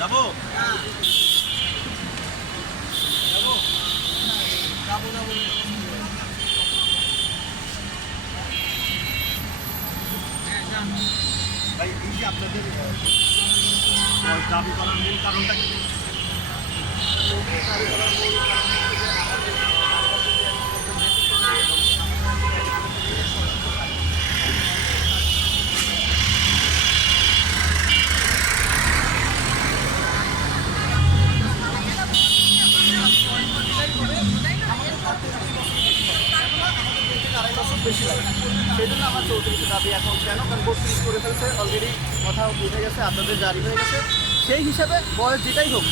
যাবো ভাই, এই যে আপনাদের দাবি করার মূল কারণটা কি? বেশি লাগে, সেই জন্য আমার 34 দাবি। এখন কেন? কারণ 32 করে ফেলছে অলরেডি, কথা উঠে গেছে, আপনাদের জারি হয়ে গেছে। সেই হিসাবে বয়স যেটাই হোক,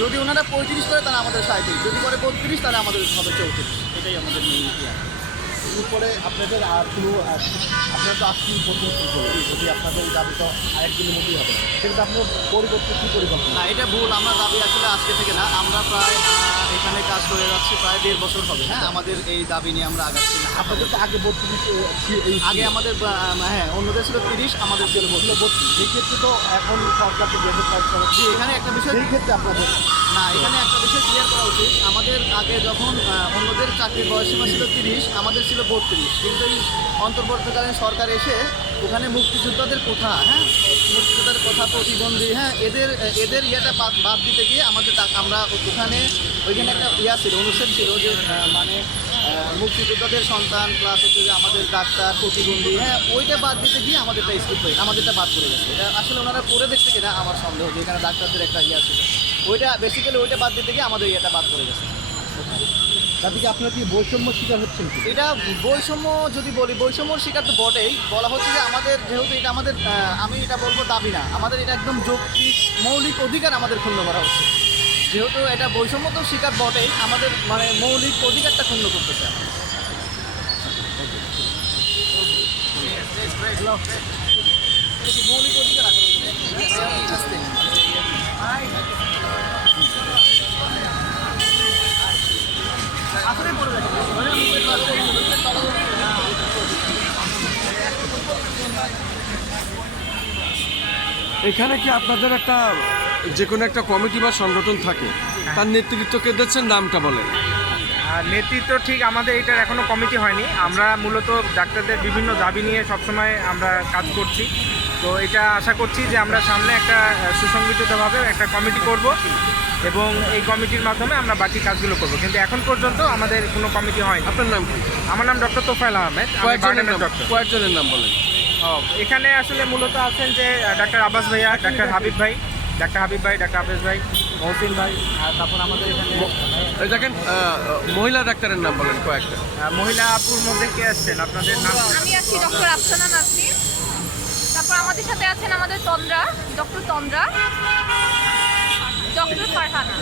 যদি ওনারা 35 করে তাহলে আমাদের 37, যদি করে 32 তাহলে আমাদের হবে 34। এটাই আমাদের মেইন ইতিহাস। এরপরে আপনাদের আর কোনো আপনারা তো আজকেই প্রথম শুরু করবেন, যদি আপনাদের দাবি তো আরেকদিনের মধ্যেই হবে, কিন্তু আপনার পরিবর্তে কী পরিকল্পনা? না, এটা ভুল। আমার দাবি আসলে আজকে থেকে না, আমরা প্রায় এখানে কাজ করে যাচ্ছি প্রায় 1.5 বছর হবে। হ্যাঁ, আমাদের এই দাবি নিয়ে আমরা আগাচ্ছি না। আপনাদের তো আগে 32, আগে আমাদের হ্যাঁ অন্যদের ছিল 30, আমাদের ছিল 32। সেক্ষেত্রে তো এখন সরকারকে যেহেতু এখানে একটা বিষয়, সেই ক্ষেত্রে আপনাদের না, এখানে একটা বিষয় ক্লিয়ার করা উচিত। আমাদের আগে যখন অন্যদের চাকরির বয়সীমা ছিল 30, আমাদের ছিল 32, কিন্তু এই অন্তর্বর্তীকালীন সরকার এসে ওখানে মুক্তিযোদ্ধাদের কোঠা, হ্যাঁ মুক্তিযোদ্ধাদের কোঠা, প্রতিবন্ধী, হ্যাঁ এদের ইয়েটা বাদ দিতে গিয়ে আমাদের আমরা ওইখানে একটা ইয়া ছিল, অনুচ্ছেদ ছিল যে মানে মুক্তিযোদ্ধাদের সন্তান প্লাস হচ্ছে যে আমাদের ডাক্তার, প্রতিবন্ধী, হ্যাঁ ওইটা বাদ দিতে গিয়ে আমাদেরটা স্কিপ হয়ে আমাদেরটা বাদ পড়ে গেছে। এটা আসলে ওনারা পড়ে দেখতে কিনা আমার সন্দেহ, যে এখানে ডাক্তারদের একটা ইয়া ছিল, ওইটা বেসিক্যালি ওইটা বাদ দিতে গিয়ে আমাদের ইয়েটা বাদ পড়ে গেছে। তাতে কি আপনার কি বৈষম্য শিকার হচ্ছেন? এটা বৈষম্য যদি বলি, বৈষম্যর শিকার তো বটেই। বলা হচ্ছে যে আমাদের যেহেতু এটা আমাদের, আমি এটা বলবো দাবি না, আমাদের এটা একদম যৌক্তিক মৌলিক অধিকার আমাদের ক্ষুণ্ণ করা হচ্ছে। যেহেতু এটা বৈষম্য তো শিকার বটেই, আমাদের মানে মৌলিক অধিকারটা ক্ষুণ্ণ করতেছে। মৌলিক অধিকার এখানে কি আপনাদের একটা যে কোনো একটা কমিটি বা সংগঠন থাকে, তার নেতৃত্ব কে দিচ্ছেন, নামটা বলেন? নেতৃত্ব ঠিক আমাদের এটার এখনো কমিটি হয়নি। আমরা মূলত ডাক্তারদের বিভিন্ন দাবি নিয়ে সবসময় আমরা কাজ করছি। তো এটা আশা করছি যে আমরা সামনে একটা সুসংগঠিতভাবে একটা কমিটি করব এবং এই কমিটির মাধ্যমে আমরা বাকি কাজগুলো করব, কিন্তু এখন পর্যন্ত আমাদের কোনো কমিটি হয়নি। আপনার নাম কি? আমার নাম ডক্টর তোফায়েল আহমেদ। কয়েকজনের নাম বলেন। এখানে আসলে মূলত আছেন যে ডাক্তার আব্বাস ভাইয়া, ডাক্তার হাবিব ভাই, ডাক্তার আব্বাস ভাই, মহসিন ভাই, আর তারপর আমাদের এখানে দেখেন মহিলা ডাক্তারের নাম বলেন কয়েকটা। মহিলা আপুর মধ্যে কে আসছেন আপনাদের নাম? আমি আছি ডক্টর আফসানা নাসরিন। তারপর আমাদের সাথে আছেন আমাদের ডক্টর তন্দ্রা, ডক্টর ফারহানা।